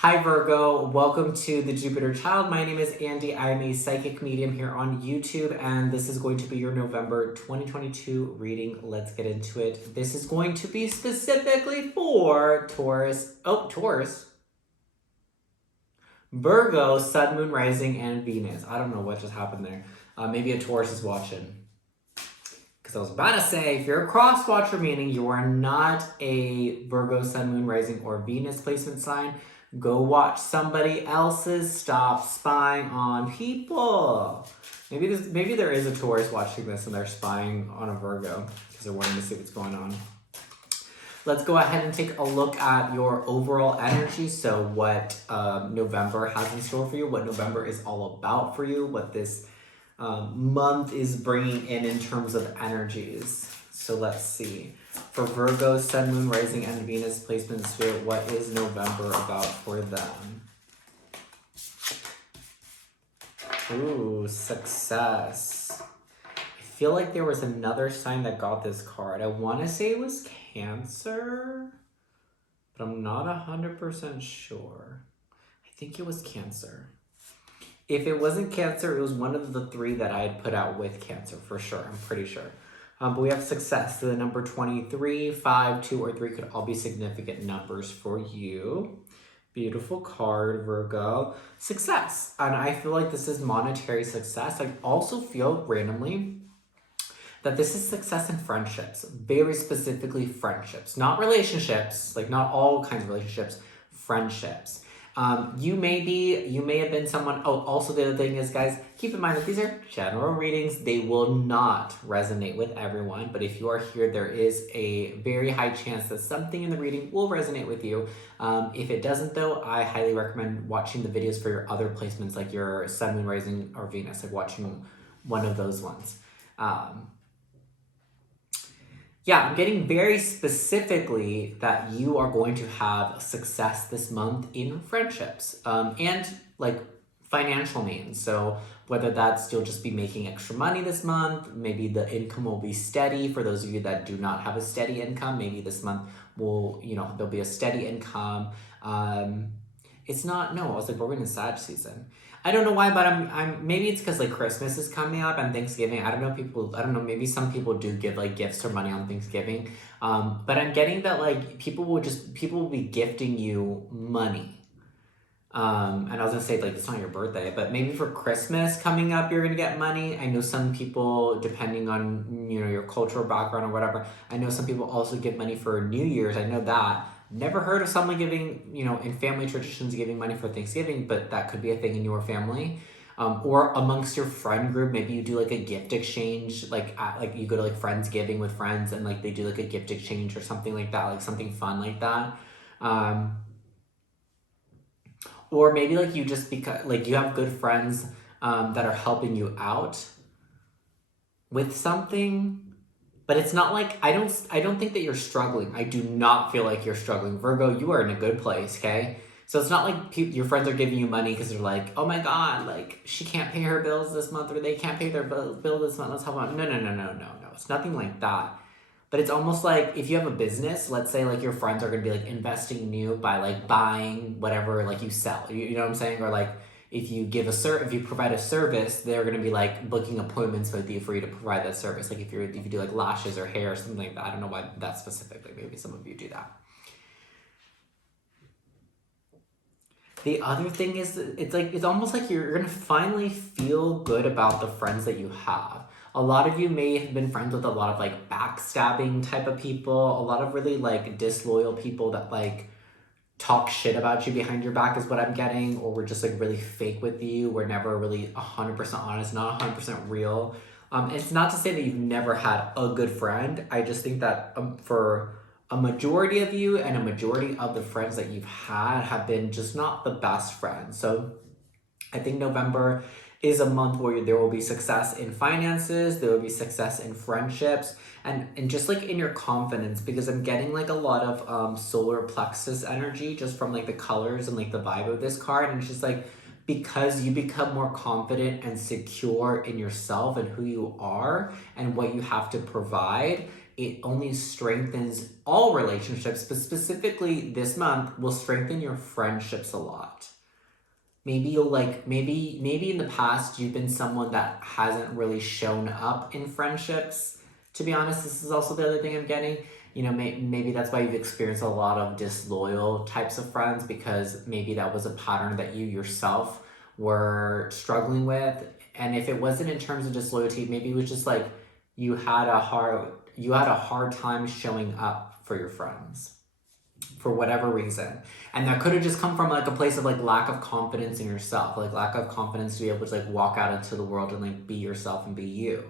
Hi Virgo, welcome to the Jupiter Child. My name is Andy. I am a psychic medium here on YouTube, and this is going to be your November 2022 reading. Let's get into it. This is going to be specifically for Taurus. Taurus. Virgo, Sun, Moon, Rising, and Venus. I don't know what just happened there. Maybe a Taurus is watching. Because I was about to say, if you're a cross watcher, meaning you are not a Virgo, Sun, Moon, Rising, or Venus placement sign, go watch somebody else's. Stop spying on people. Maybe there is a Taurus watching this and they're spying on a Virgo because they're wanting to see what's going on. Let's go ahead and take a look at your overall energy. So what November has in store for you, what November is all about for you, what this month is bringing in terms of energies. So let's see. For Virgo, Sun, Moon, Rising, and Venus placement in Spirit, what is November about for them? Ooh, success. I feel like there was another sign that got this card. I want to say it was Cancer, but I'm not 100% sure. I think it was Cancer. If it wasn't Cancer, it was one of the three that I had put out with Cancer, for sure. I'm pretty sure. But we have success. So the number 23, 5, 2, or 3 could all be significant numbers for you. Beautiful card, Virgo. Success. And I feel like this is monetary success. I also feel randomly that this is success in friendships. Very specifically friendships. Not relationships. Like not all kinds of relationships. Friendships. You may have been someone. Oh, also the other thing is, guys, keep in mind that these are general readings. They will not resonate with everyone, but if you are here, there is a very high chance that something in the reading will resonate with you. If it doesn't, though, I highly recommend watching the videos for your other placements, like your Sun, Moon, Rising, or Venus, like watching one of those ones. Yeah, I'm getting very specifically that you are going to have success this month in friendships and like financial means. So whether that's you'll just be making extra money this month, maybe the income will be steady. For those of you that do not have a steady income, maybe this month will, there'll be a steady income. It's not, no, I was like, we're in a Sag season. I don't know why, but I'm maybe it's because like Christmas is coming up and Thanksgiving. I don't know, maybe some people do give like gifts or money on Thanksgiving. But I'm getting that like people will be gifting you money. And I was gonna say like it's not your birthday, but maybe for Christmas coming up you're gonna get money. I know some people, depending on your cultural background or whatever, I know some people also give money for New Year's. I know that. Never heard of someone giving, in family traditions, giving money for Thanksgiving, but that could be a thing in your family. Or amongst your friend group, maybe you do like a gift exchange, like you go to like Friendsgiving with friends and like they do like a gift exchange or something like that, like something fun like that. Or maybe like you just because like you have good friends that are helping you out with something. But it's not like, I don't think that you're struggling. I do not feel like you're struggling. Virgo, you are in a good place, okay? So it's not like your friends are giving you money because they're like, oh my God, like she can't pay her bills this month or they can't pay their bill this month. Let's help out. No. It's nothing like that. But it's almost like if you have a business, let's say like your friends are going to be like investing in you by like buying whatever like you sell. You know what I'm saying? Or like if you provide a service, they're going to be like booking appointments with you for you to provide that service. Like if you do like lashes or hair or something like that. I don't know why that specifically. Maybe some of you do that. The other thing is, it's almost like you're going to finally feel good about the friends that you have. A lot of you may have been friends with a lot of like backstabbing type of people, a lot of really like disloyal people that like talk shit about you behind your back is what I'm getting, or we're just like really fake with you. We're never really 100% honest, not 100% real. It's not to say that you've never had a good friend. I just think that for a majority of you and a majority of the friends that you've had have been just not the best friends. So I think November is a month where there will be success in finances, there will be success in friendships, and just like in your confidence, because I'm getting like a lot of solar plexus energy just from like the colors and like the vibe of this card. And it's just like, because you become more confident and secure in yourself and who you are and what you have to provide, it only strengthens all relationships, but specifically this month will strengthen your friendships a lot. Maybe you'll like, maybe in the past you've been someone that hasn't really shown up in friendships. To be honest, this is also the other thing I'm getting. You know, maybe that's why you've experienced a lot of disloyal types of friends, because maybe that was a pattern that you yourself were struggling with. And if it wasn't in terms of disloyalty, maybe it was just like you had a hard time showing up for your friends for whatever reason. And that could have just come from like a place of like lack of confidence in yourself, like lack of confidence to be able to like walk out into the world and like be yourself and be you.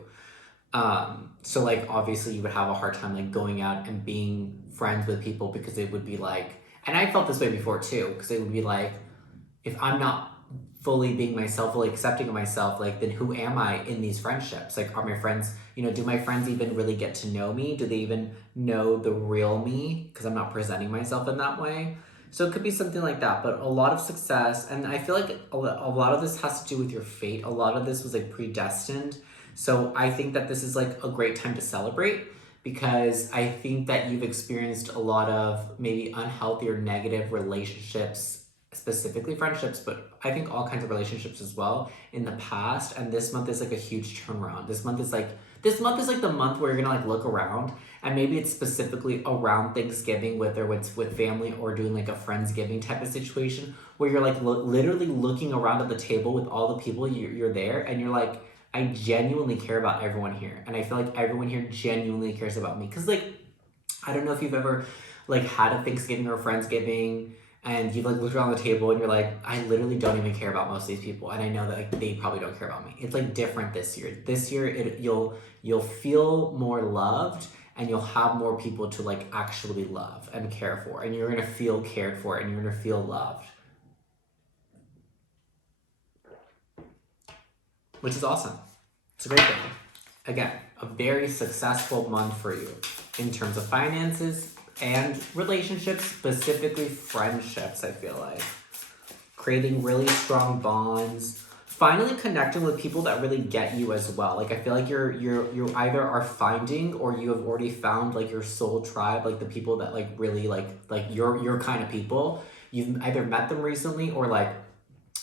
So like obviously you would have a hard time like going out and being friends with people, because it would be like, and I felt this way before too, because it would be like, if I'm not fully being myself, fully accepting of myself, like then who am I in these friendships? Like, are my friends, you know, do my friends even really get to know me? Do they even know the real me? Because I'm not presenting myself in that way. So it could be something like that, but a lot of success. And I feel like a lot of this has to do with your fate. A lot of this was like predestined. So I think that this is like a great time to celebrate, because I think that you've experienced a lot of maybe unhealthy or negative relationships, specifically friendships, but I think all kinds of relationships as well in the past. And this month is like a huge turnaround. This month is like the month where you're gonna like look around, and maybe it's specifically around Thanksgiving, whether it's with family or doing like a Friendsgiving type of situation, where you're like literally looking around at the table with all the people you're there, and you're like, I genuinely care about everyone here. And I feel like everyone here genuinely cares about me. Because like, I don't know if you've ever like had a Thanksgiving or a Friendsgiving, and you've like looked around the table and you're like, I literally don't even care about most of these people, and I know that like they probably don't care about me. It's like different this year. This year you'll feel more loved, and you'll have more people to like actually love and care for, and you're gonna feel cared for, and you're gonna feel loved, which is awesome. It's a great thing. Again, a very successful month for you in terms of finances and relationships, specifically friendships. I feel like creating really strong bonds, finally connecting with people that really get you as well. Like I feel like you either are finding, or you have already found like your soul tribe, like the people that like really like your kind of people. You've either met them recently, or like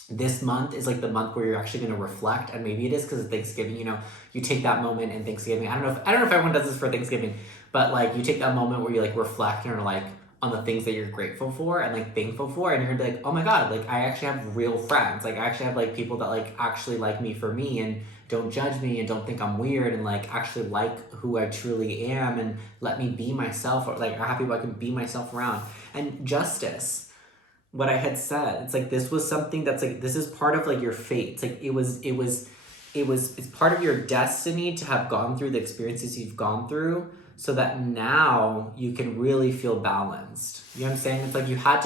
this month is like the month where you're actually going to reflect. And maybe it is because of Thanksgiving, you know, you take that moment in Thanksgiving. I don't know if everyone does this for Thanksgiving, but like you take that moment where you like reflect and are like on the things that you're grateful for and like thankful for, and you're gonna be like, oh my god, like I actually have real friends. Like I actually have like people that like actually like me for me, and don't judge me, and don't think I'm weird, and like actually like who I truly am, and let me be myself, or like are happy I can be myself around. And justice, what I had said, it's like this was something that's like, this is part of like your fate. It's like it's part of your destiny to have gone through the experiences you've gone through, so that now you can really feel balanced. You know what I'm saying? It's like you had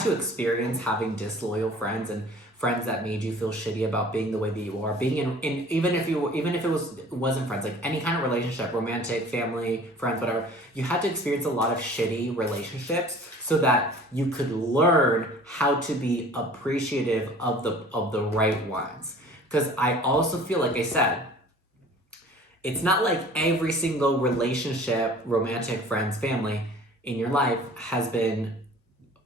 to experience having disloyal friends, and friends that made you feel shitty about being the way that you are, being in even if it wasn't friends, like any kind of relationship, romantic, family, friends, whatever. You had to experience a lot of shitty relationships, so that you could learn how to be appreciative of the right ones. Because I also feel, like I said, it's not like every single relationship, romantic, friends, family in your life has been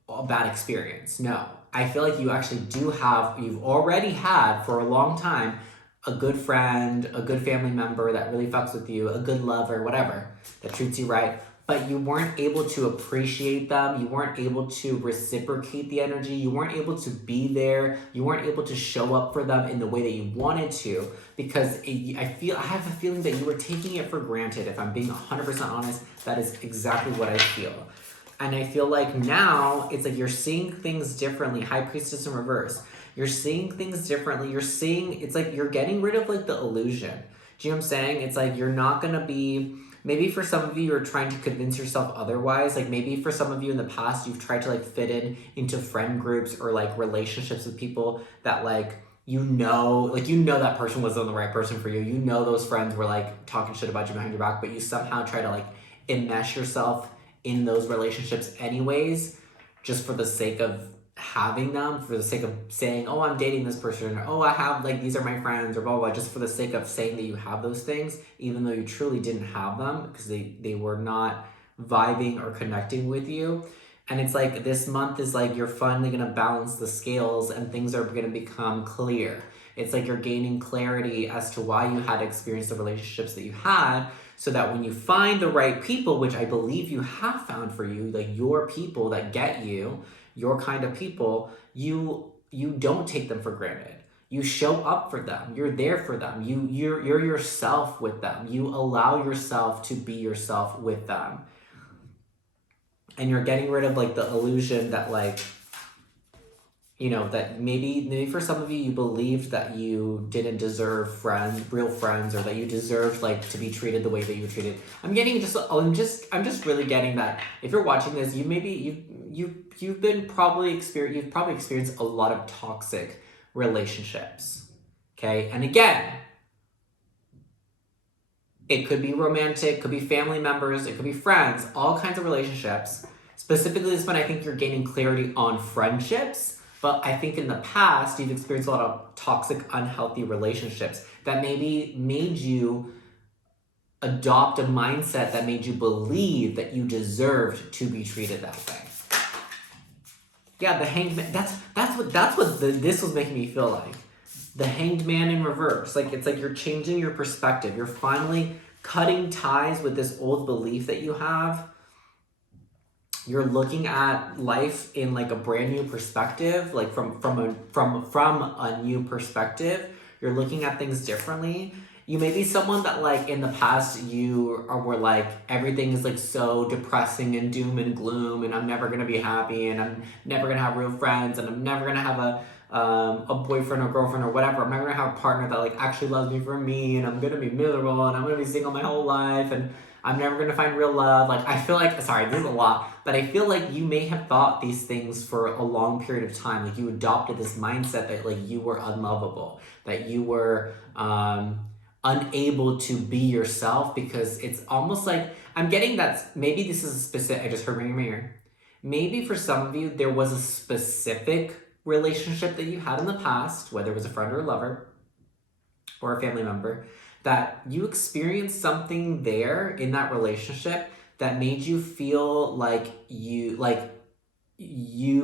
a bad experience. No. I feel like you actually you've already had for a long time a good friend, a good family member that really fucks with you, a good lover, whatever, that treats you right. But you weren't able to appreciate them. You weren't able to reciprocate the energy. You weren't able to be there. You weren't able to show up for them in the way that you wanted to, because I have a feeling that you were taking it for granted. If I'm being 100% honest, that is exactly what I feel. And I feel like now it's like you're seeing things differently. High Priestess in reverse. You're seeing things differently. It's like you're getting rid of like the illusion. Do you know what I'm saying? It's like you're not going to be... Maybe for some of you, you're trying to convince yourself otherwise. Like maybe for some of you in the past, you've tried to like fit into friend groups or like relationships with people that like, you know that person wasn't the right person for you. You know those friends were like talking shit about you behind your back, but you somehow try to like enmesh yourself in those relationships anyways, just for the sake of having them for the sake of saying, oh, I'm dating this person, or oh, I have, like, these are my friends, or blah, blah, blah, just for the sake of saying that you have those things, even though you truly didn't have them because they were not vibing or connecting with you. And it's like this month is like you're finally going to balance the scales and things are going to become clear. It's like you're gaining clarity as to why you had experienced the relationships that you had, so that when you find the right people, which I believe you have found for you, like your people that get you, your kind of people, you don't take them for granted. You show up for them. You're there for them. You're yourself with them. You allow yourself to be yourself with them. And you're getting rid of like the illusion that like, you know, that maybe for some of you, you believed that you didn't deserve real friends, or that you deserved like to be treated the way that you were treated. I'm just really getting that if you're watching this, you've probably experienced a lot of toxic relationships. Okay. And again, it could be romantic, could be family members, it could be friends, all kinds of relationships. Specifically this one, I think you're gaining clarity on friendships. But I think in the past, you've experienced a lot of toxic, unhealthy relationships that maybe made you adopt a mindset that made you believe that you deserved to be treated that way. Yeah, the Hanged Man. That's what this was making me feel like. The Hanged Man in reverse. Like it's like you're changing your perspective. You're finally cutting ties with this old belief that you have. You're looking at life in like a brand new perspective, like from a new perspective. You're looking at things differently. You may be someone that like in the past were like everything is like so depressing and doom and gloom, and I'm never gonna be happy, and I'm never gonna have real friends, and I'm never gonna have a boyfriend or girlfriend or whatever. I'm not gonna have a partner that like actually loves me for me, and I'm gonna be miserable, and I'm gonna be single my whole life, and I'm never gonna find real love. Like I feel like, sorry, this is a lot, but I feel like you may have thought these things for a long period of time. Like you adopted this mindset that like you were unlovable, that you were unable to be yourself, because it's almost like I'm getting that maybe this is a specific. I just heard ringing my ear. Maybe for some of you there was a specific relationship that you had in the past, whether it was a friend or a lover or a family member, that you experienced something there in that relationship that made you feel like you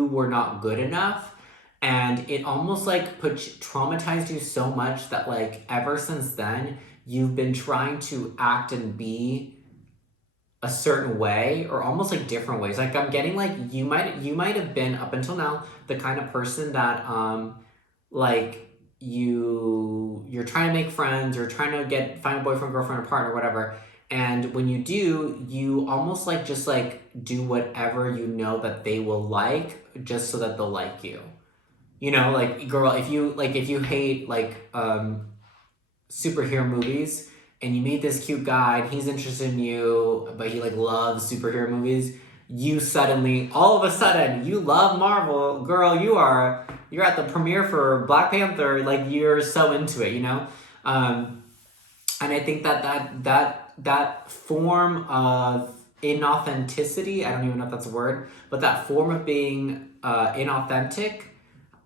were not good enough, and it almost like traumatized you so much that like ever since then you've been trying to act and be a certain way, or almost like different ways. Like I'm getting like you might have been up until now the kind of person that like you're trying to make friends, or trying to find a boyfriend, girlfriend, or partner, whatever. And when you do, you almost like just like do whatever you know that they will like, just so that they'll like you. You know, like girl, if you hate like superhero movies, and you meet this cute guy and he's interested in you, but he like loves superhero movies, you suddenly, all of a sudden, you love Marvel, girl. You're at the premiere for Black Panther, like you're so into it, you know. And I think that form of inauthenticity, I don't even know if that's a word, but that form of being inauthentic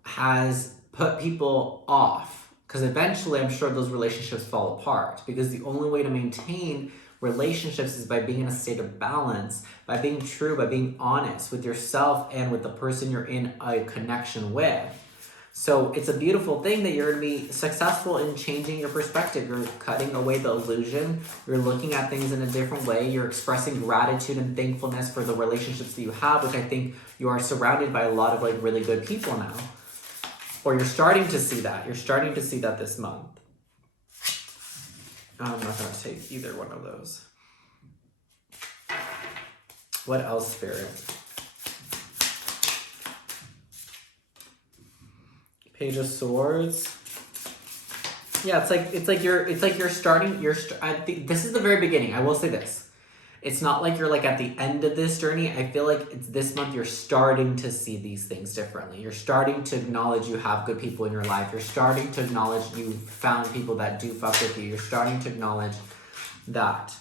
has put people off. Because eventually, I'm sure those relationships fall apart. Because the only way to maintain relationships is by being in a state of balance, by being true, by being honest with yourself and with the person you're in a connection with. So it's a beautiful thing that you're going to be successful in changing your perspective. You're cutting away the illusion. You're looking at things in a different way. You're expressing gratitude and thankfulness for the relationships that you have, which I think you are surrounded by a lot of like really good people now. Or you're starting to see that. You're starting to see that this month. I'm not going to take either one of those. What else, Spirit? Page of Swords. Yeah, it's like you're starting. I think this is the very beginning. I will say this. It's not like you're like at the end of this journey. I feel like it's this month you're starting to see these things differently. You're starting to acknowledge you have good people in your life. You're starting to acknowledge you found people that do fuck with you. You're starting to acknowledge that.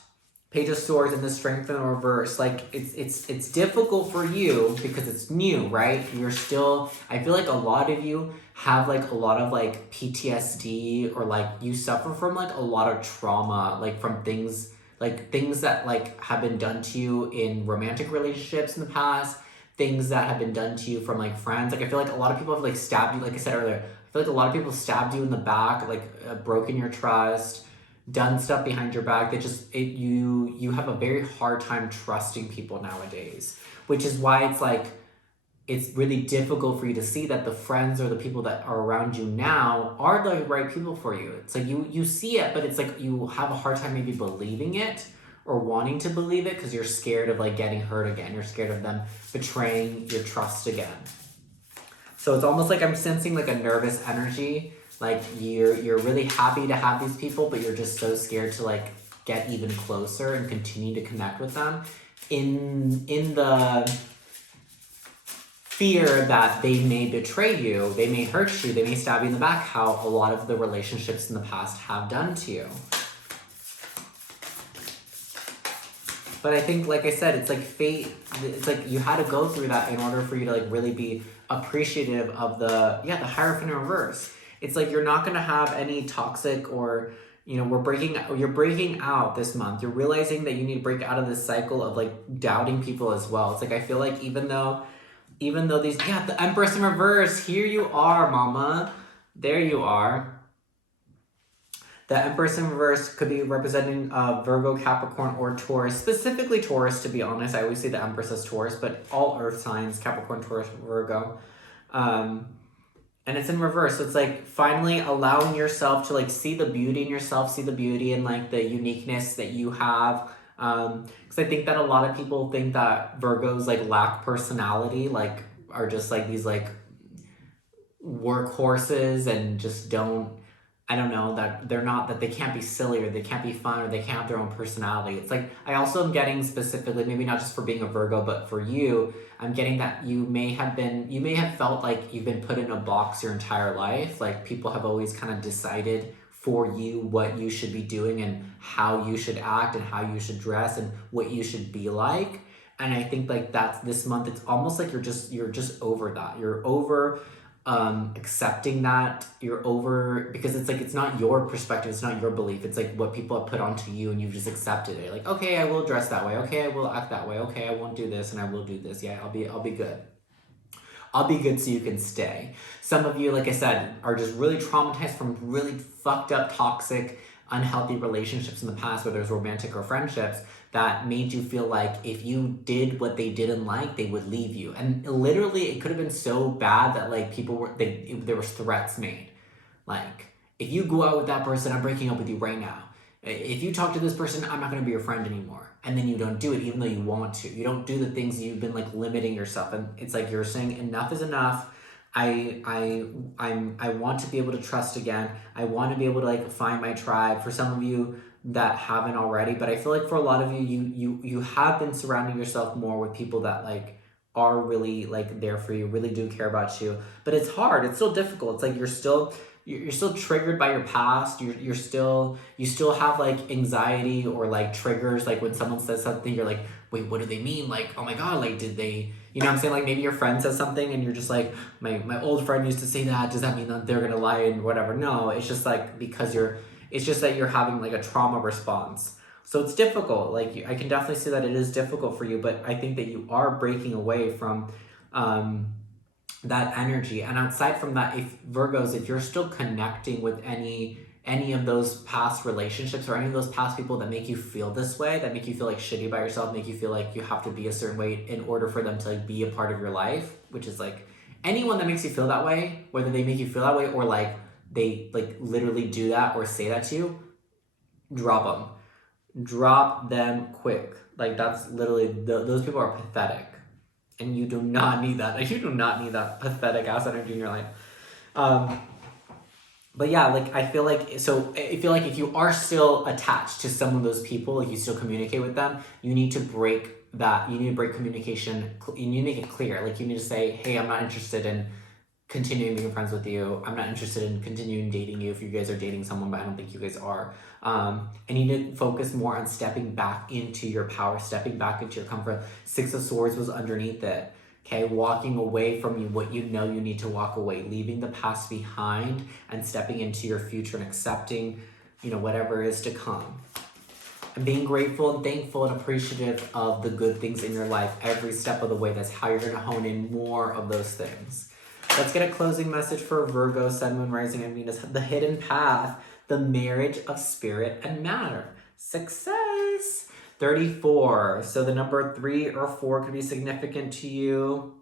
Page of Swords and the Strength in reverse. Like it's difficult for you because it's new, right? You're still, I feel like a lot of you have like a lot of like PTSD, or like you suffer from like a lot of trauma, like from things that like have been done to you in romantic relationships in the past, things that have been done to you from like friends. Like I feel like a lot of people have like stabbed you, like I said earlier. I feel like a lot of people stabbed you in the back, like broken your trust, done stuff behind your back that just you have a very hard time trusting people nowadays, which is why it's like it's really difficult for you to see that the friends or the people that are around you now are the right people for you. It's like you see it, but it's like you have a hard time maybe believing it or wanting to believe it because you're scared of like getting hurt again. You're scared of them betraying your trust again. So it's almost like I'm sensing like a nervous energy. Like you're really happy to have these people, but you're just so scared to like get even closer and continue to connect with them in the fear that they may betray you, they may hurt you, they may stab you in the back, how a lot of the relationships in the past have done to you. But I think, like I said, it's like fate. It's like you had to go through that in order for you to like really be appreciative of the Hierophant in reverse. It's like you're not gonna have any toxic or you're breaking out this month. You're realizing that you need to break out of this cycle of like doubting people as well. It's like I feel like even though these the Empress in reverse, here you are, mama. There you are. The Empress in reverse could be representing Virgo, Capricorn, or Taurus. Specifically Taurus, to be honest. I always say the Empress as Taurus, but all earth signs, Capricorn, Taurus, Virgo. And it's in reverse. So it's like finally allowing yourself to like see the beauty in yourself, see the beauty in like the uniqueness that you have. Because I think that a lot of people think that Virgos like lack personality, like are just like these like workhorses and just don't, I don't know, that they're not, that they can't be silly or they can't be fun or they can't have their own personality. It's like, I also am getting specifically, maybe not just for being a Virgo, but for you, I'm getting that you may have felt like you've been put in a box your entire life. Like people have always kind of decided for you what you should be doing and how you should act and how you should dress and what you should be like. And I think like that's this month, it's almost like you're just over that. You're over accepting that. You're over, because it's like it's not your perspective, it's not your belief, it's like what people have put onto you and you've just accepted it. Like, okay, I will dress that way, okay, I will act that way, okay, I won't do this and I will do this. Yeah, I'll be good. I'll be good so you can stay. Some of you, like I said, are just really traumatized from really fucked up, toxic, unhealthy relationships in the past, whether it's romantic or friendships, that made you feel like if you did what they didn't like, they would leave you. And literally, it could have been so bad that like there was threats made. Like, if you go out with that person, I'm breaking up with you right now. If you talk to this person, I'm not going to be your friend anymore. And then you don't do it even though you want to. You don't do the things you've been like limiting yourself. And it's like you're saying enough is enough. I want to be able to trust again. I want to be able to like find my tribe. For some of you that haven't already, but I feel like for a lot of you have been surrounding yourself more with people that like are really like there for you, really do care about you. But it's hard. It's still difficult. It's like you're still triggered by your past. You still have like anxiety or like triggers. Like when someone says something, you're like, wait, what do they mean? Like, oh my God, like did they, you know what I'm saying? Like maybe your friend says something and you're just like, my old friend used to say that. Does that mean that they're gonna lie and whatever? No, it's just like because it's just that you're having like a trauma response. So it's difficult. Like I can definitely see that it is difficult for you, but I think that you are breaking away from that energy. And outside from that, if you're still connecting with any of those past relationships or any of those past people that make you feel this way, that make you feel like shitty by yourself, make you feel like you have to be a certain way in order for them to like be a part of your life, which is like anyone that makes you feel that way, whether they make you feel that way or like they like literally do that or say that to you, drop them quick. Like that's literally those people are pathetic. And you do not need that. Like, you do not need that pathetic ass energy in your life. But yeah, like I feel like if you are still attached to some of those people, like you still communicate with them, you need to break that. You need to break communication. You need to make it clear. Like you need to say, hey, I'm not interested in continuing being friends with you. I'm not interested in continuing dating you if you guys are dating someone, but I don't think you guys are. I need to focus more on stepping back into your power, stepping back into your comfort. Six of Swords was underneath it. Okay, walking away from what you know you need to walk away, leaving the past behind and stepping into your future and accepting, whatever is to come. And being grateful and thankful and appreciative of the good things in your life every step of the way. That's how you're going to hone in more of those things. Let's get a closing message for Virgo, Sun, Moon, Rising, and Venus. The hidden path, the marriage of spirit and matter. Success. 34. So the number 3 or 4 could be significant to you.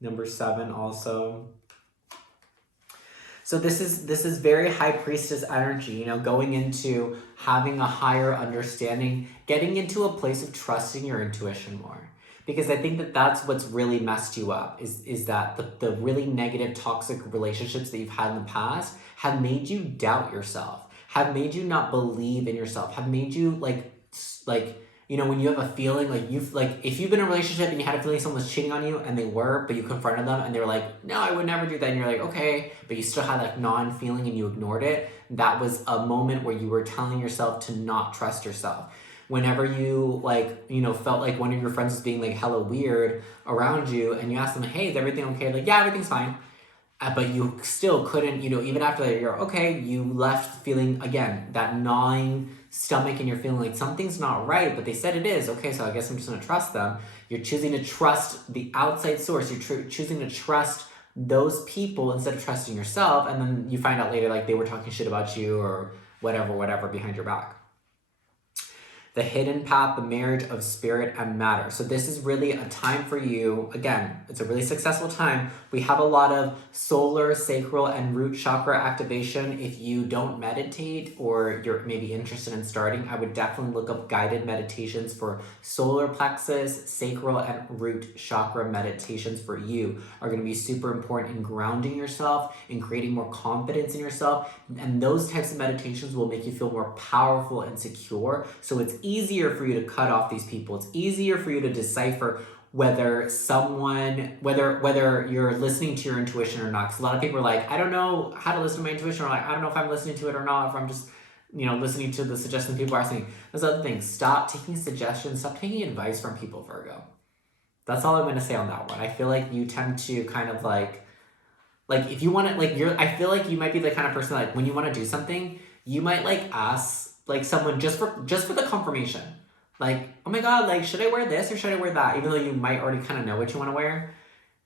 Number 7 also. So this is very high priestess energy, going into having a higher understanding, getting into a place of trusting your intuition more. Because I think that that's what's really messed you up, is that the really negative, toxic relationships that you've had in the past have made you doubt yourself, have made you not believe in yourself, have made you like when you have a feeling if you've been in a relationship and you had a feeling someone was cheating on you and they were, but you confronted them and they were like, no, I would never do that. And you're like, okay, but you still had that non-feeling and you ignored it. That was a moment where you were telling yourself to not trust yourself. Whenever you felt like one of your friends was being like hella weird around you and you asked them, hey, is everything okay? Like, yeah, everything's fine. But you still couldn't, even after that, you're okay, you left feeling, again, that gnawing stomach and you're feeling like something's not right, but they said it is. Okay, so I guess I'm just going to trust them. You're choosing to trust the outside source. You're choosing to trust those people instead of trusting yourself. And then you find out later, like, they were talking shit about you or whatever behind your back. The hidden path, the marriage of spirit and matter. So this is really a time for you. Again, it's a really successful time. We have a lot of solar, sacral, and root chakra activation. If you don't meditate or you're maybe interested in starting, I would definitely look up guided meditations for solar plexus, sacral, and root chakra meditations for you are going to be super important in grounding yourself, in creating more confidence in yourself. And those types of meditations will make you feel more powerful and secure. So it's easier for you to cut off these people. It's easier for you to decipher whether you're listening to your intuition or not. Because a lot of people are like, I don't know how to listen to my intuition, or like, I don't know if I'm listening to it or not, if I'm just, listening to the suggestions people are saying. There's other things. Stop taking suggestions. Stop taking advice from people, Virgo. That's all I'm going to say on that one. I feel like you tend to kind of like if you want to, I feel like you might be the kind of person that, when you want to do something, you might ask someone just for the confirmation. Like, oh my God, should I wear this or should I wear that? Even though you might already kind of know what you want to wear.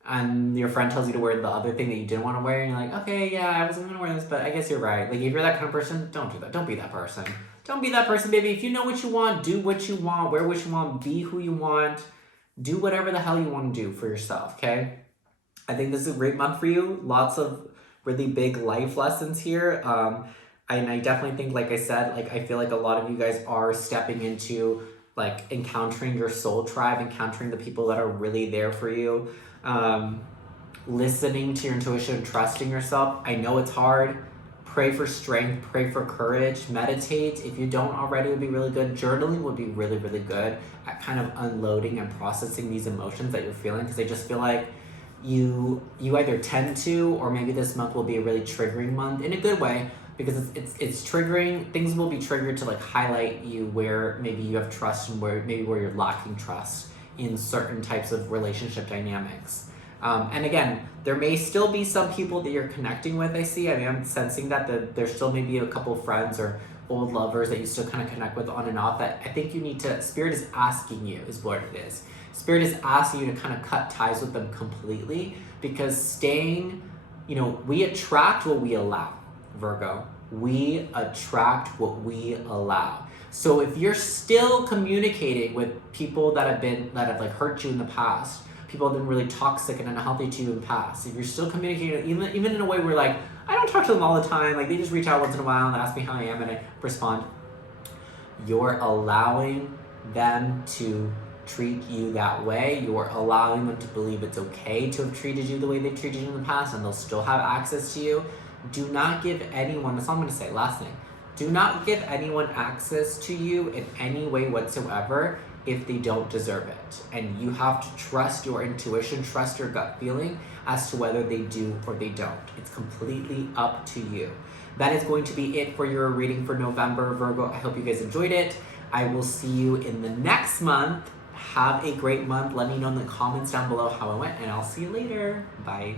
And your friend tells you to wear the other thing that you didn't want to wear. And you're like, okay, yeah, I wasn't going to wear this, but I guess you're right. If you're that kind of person, don't do that. Don't be that person. Don't be that person, baby. If you know what you want, do what you want, wear what you want, be who you want. Do whatever the hell you want to do for yourself, okay? I think this is a great month for you. Lots of really big life lessons here. And I definitely think, like I said, I feel like a lot of you guys are stepping into encountering your soul tribe, encountering the people that are really there for you, listening to your intuition, trusting yourself. I know it's hard. Pray for strength, pray for courage, meditate. If you don't already, it would be really good. Journaling would be really, really good at kind of unloading and processing these emotions that you're feeling, because I just feel like you either tend to, or maybe this month will be a really triggering month in a good way, because it's triggering. Things will be triggered to highlight you where maybe you have trust and where you're lacking trust in certain types of relationship dynamics. And again, there may still be some people that you're connecting with. I'm sensing that there's still maybe a couple of friends or old lovers that you still kind of connect with on and off, that I think you need to, Spirit is asking you, is what it is. Spirit is asking you to kind of cut ties with them completely, because staying, we attract what we allow, Virgo. We attract what we allow. So if you're still communicating with people that have hurt you in the past, people have been really toxic and unhealthy to you in the past, if you're still communicating, even in a way where I don't talk to them all the time, they just reach out once in a while and ask me how I am and I respond, you're allowing them to treat you that way. You're allowing them to believe it's okay to have treated you the way they've treated you in the past, and they'll still have access to you. Do not give anyone, that's all I'm going to say, last thing, do not give anyone access to you in any way whatsoever if they don't deserve it. And you have to trust your intuition, trust your gut feeling as to whether they do or they don't. It's completely up to you. That is going to be it for your reading for November, Virgo. I hope you guys enjoyed it. I will see you in the next month. Have a great month. Let me know in the comments down below how it went, and I'll see you later. Bye.